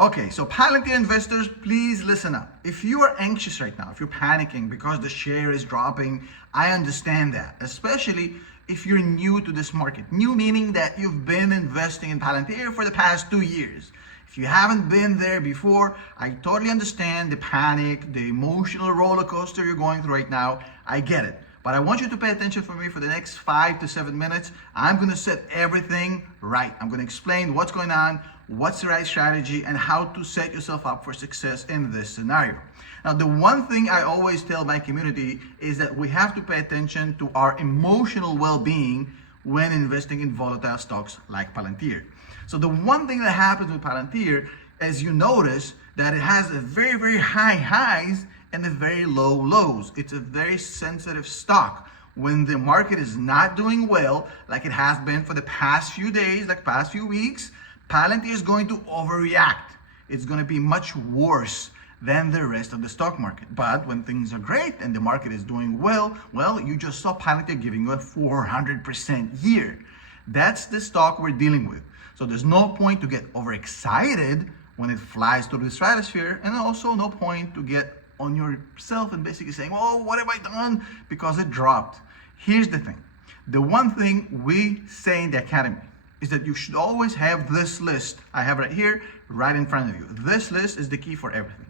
Okay, so Palantir investors, please listen up. If you are anxious right now, if you're panicking because the share is dropping, I understand that, especially if you're new to this market. New meaning that you've been investing in Palantir for the past 2 years. If you haven't been there before, I totally understand the panic, the emotional roller coaster you're going through right now. I get it. But I want you to pay attention for me for the next 5 to 7 minutes. I'm going to set everything right. I'm going to explain what's going on, what's the right strategy, and how to set yourself up for success in this scenario. Now, the one thing I always tell my community is that we have to pay attention to our emotional well-being when investing in volatile stocks like Palantir. So the one thing that happens with Palantir, as you notice, that it has a very, very high highs and a very low lows. It's a very sensitive stock. When the market is not doing well, like it has been for the past few days, like past few weeks, Palantir is going to overreact. It's going to be much worse than the rest of the stock market. But when things are great and the market is doing well, you just saw Palantir giving you a 400% year. That's the stock we're dealing with. So there's no point to get overexcited when it flies through the stratosphere, and also no point to get on yourself and basically saying, well, what have I done? Because it dropped. Here's the thing. The one thing we say in the academy is that you should always have this list. I have right here, right in front of you. This list is the key for everything.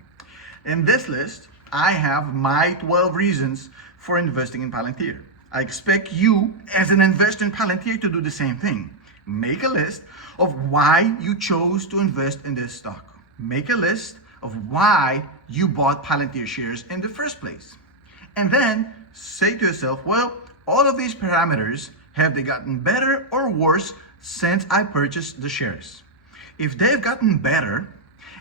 In this list, I have my 12 reasons for investing in Palantir. I expect you, as an investor in Palantir, to do the same thing. Make a list of why you chose to invest in this stock. Make a list of why you bought Palantir shares in the first place. And then say to yourself, well, all of these parameters, have they gotten better or worse since I purchased the shares? If they've gotten better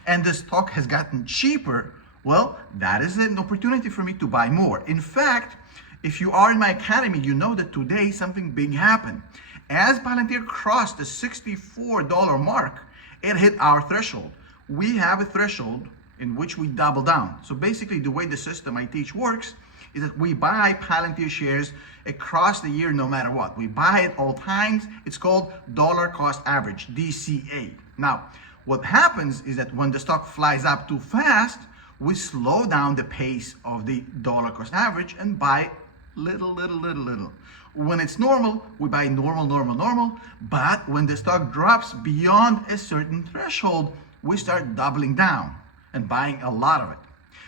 and the stock has gotten cheaper, well, that is an opportunity for me to buy more. In fact, if you are in my academy, you know that today something big happened. As Palantir crossed the $64 mark, it hit our threshold. We have a threshold in which we double down. So basically the way the system I teach works is that we buy Palantir shares across the year no matter what. We buy it all times. It's called dollar cost average, DCA. Now, what happens is that when the stock flies up too fast, we slow down the pace of the dollar cost average and buy little. When it's normal, we buy normal. But when the stock drops beyond a certain threshold, we start doubling down and buying a lot of it.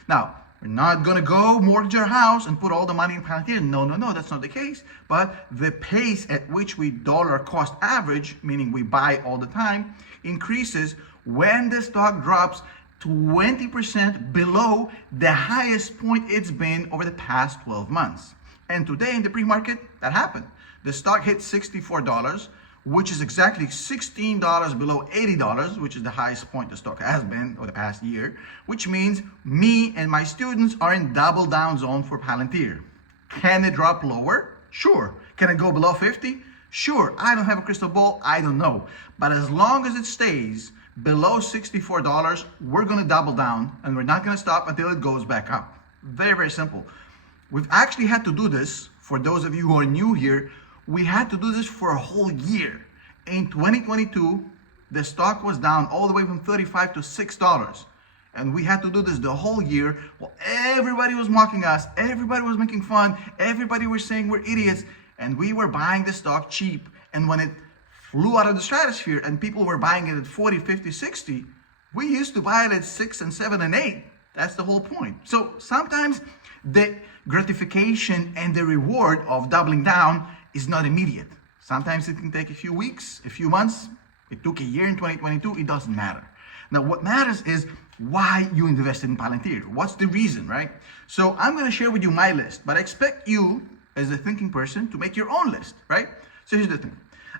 Now, we're not going to go mortgage our house and put all the money in Palantir. No, that's not the case. But the pace at which we dollar cost average, meaning we buy all the time, increases when the stock drops 20% below the highest point it's been over the past 12 months. And today in the pre-market, that happened. The stock hit $64, which is exactly $16 below $80, which is the highest point the stock has been over the past year, which means me and my students are in double down zone for Palantir. Can it drop lower? Sure. Can it go below 50? Sure. I don't have a crystal ball. I don't know. But as long as it stays below $64, we're going to double down and we're not going to stop until it goes back up. Very, very simple. We've actually had to do this, for those of you who are new here, we had to do this for a whole year. In 2022, the stock was down all the way from $35 to $6. And we had to do this the whole year. Well, everybody was mocking us. Everybody was making fun. Everybody was saying we're idiots. And we were buying the stock cheap. And when it flew out of the stratosphere and people were buying it at 40, 50, 60, we used to buy it at 6 and 7 and 8. That's the whole point. So sometimes the gratification and the reward of doubling down is not immediate. Sometimes it can take a few weeks, a few months. It took a year in 2022. It doesn't matter. Now, what matters is why you invested in Palantir. What's the reason, right? So I'm going to share with you my list, but I expect you, as a thinking person, to make your own list, right? So here's the thing.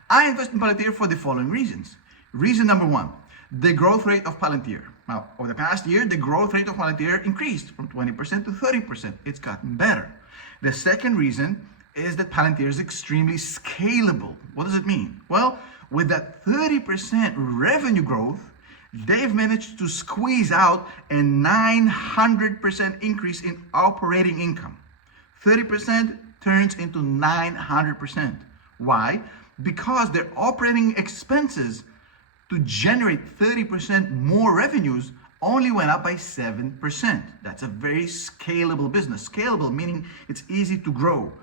I invest in Palantir for the following reasons. Reason number one, the growth rate of Palantir. Now, over the past year, the growth rate of Palantir increased from 20% to 30%. It's gotten better. The second reason is that Palantir is extremely scalable. What does it mean? Well, with that 30% revenue growth, they've managed to squeeze out a 900% increase in operating income. 30% turns into 900%. Why? Because their operating expenses to generate 30% more revenues only went up by 7%. That's a very scalable business. Scalable meaning it's easy to grow.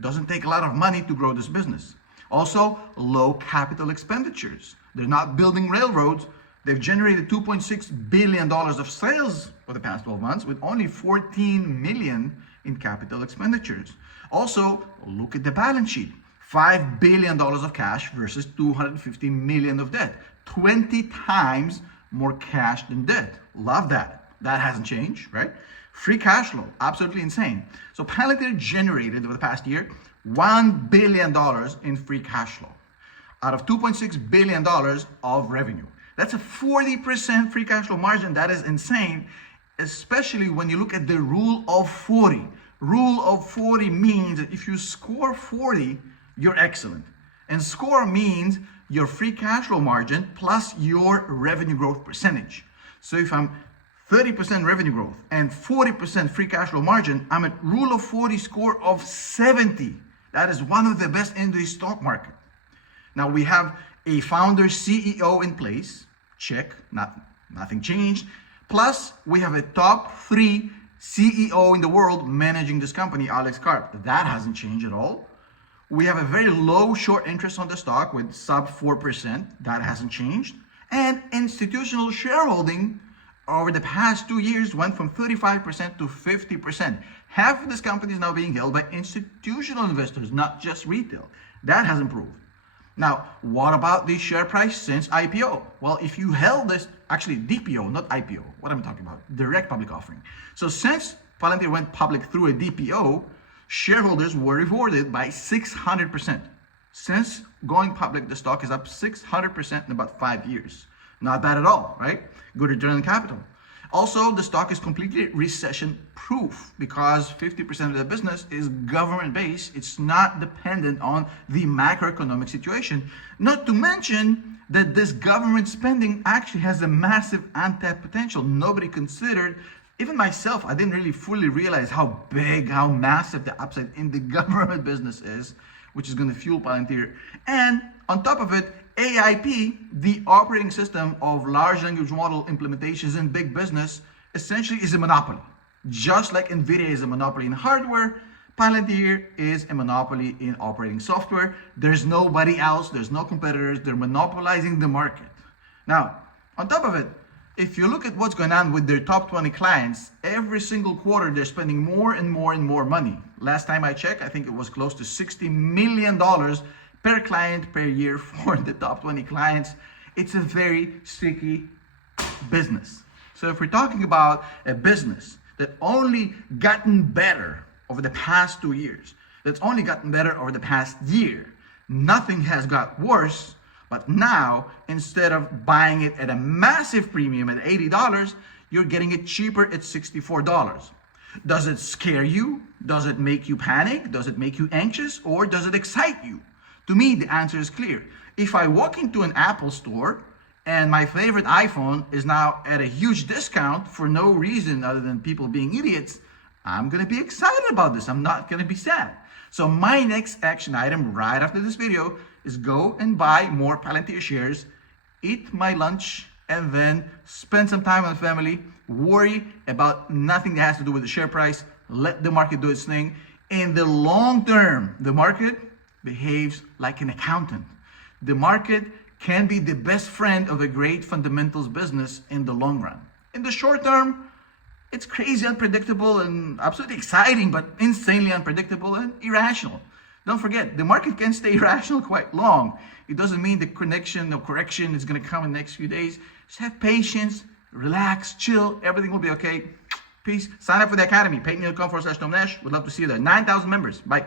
Doesn't take a lot of money to grow this business. Also, low capital expenditures. They're not building railroads. They've generated $2.6 billion of sales for the past 12 months with only $14 million in capital expenditures. Also, look at the balance sheet. $5 billion of cash versus $250 million of debt. 20 times more cash than debt. Love that. That hasn't changed, right? Free cash flow, absolutely insane. So Palantir generated over the past year $1 billion in free cash flow out of $2.6 billion of revenue. That's a 40% free cash flow margin. That is insane, especially when you look at the rule of 40. Rule of 40 means that if you score 40, you're excellent. And score means your free cash flow margin plus your revenue growth percentage. So if I'm 30% revenue growth and 40% free cash flow margin, I'm at rule of 40 score of 70. That is one of the best in the stock market. Now we have a founder CEO in place. Check, nothing changed. Plus we have a top 3 CEO in the world managing this company, Alex Karp. That hasn't changed at all. We have a very low short interest on the stock with sub 4%. That hasn't changed. And institutional shareholding over the past 2 years went from 35% to 50%. Half of this company is now being held by institutional investors, not just retail. That has improved. Now, what about the share price since IPO? Well, if you held this, actually DPO, not IPO, what am I talking about? Direct public offering. So since Palantir went public through a DPO, shareholders were rewarded by 600%. Since going public, the stock is up 600% in about 5 years. Not bad at all, right? Good return on capital. Also, the stock is completely recession proof because 50% of the business is government based. It's not dependent on the macroeconomic situation. Not to mention that this government spending actually has a massive untapped potential. Nobody considered, even myself, I didn't really fully realize how big, how massive the upside in the government business is, which is going to fuel Palantir. And on top of it, AIP, the operating system of large language model implementations in big business, essentially is a monopoly. Just like NVIDIA is a monopoly in hardware, Palantir is a monopoly in operating software. There's nobody else, there's no competitors, they're monopolizing the market. Now, on top of it, if you look at what's going on with their top 20 clients, every single quarter they're spending more and more and more money. Last time I checked, I think it was close to $60 million per client per year for the top 20 clients. It's a very sticky business. So if we're talking about a business that only gotten better over the past 2 years, that's only gotten better over the past year, nothing has got worse, but now instead of buying it at a massive premium at $80, you're getting it cheaper at $64. Does it scare you? Does it make you panic? Does it make you anxious? Or does it excite you? To me, the answer is clear. If I walk into an Apple store and my favorite iPhone is now at a huge discount for no reason other than people being idiots, I'm going to be excited about this. I'm not going to be sad. So my next action item right after this video is go and buy more Palantir shares, eat my lunch, and then spend some time with family, worry about nothing that has to do with the share price, let the market do its thing. In the long term, the market behaves like an accountant. The market can be the best friend of a great fundamentals business in the long run. In the short term, it's crazy unpredictable and absolutely exciting, but insanely unpredictable and irrational. Don't forget, the market can stay irrational quite long. It doesn't mean the connection or correction is going to come in the next few days. Just have patience, relax, chill, everything will be okay. Peace. Sign up for the academy, payme.com/Tom Nash. Would love to see you there. 9,000 members. Bye.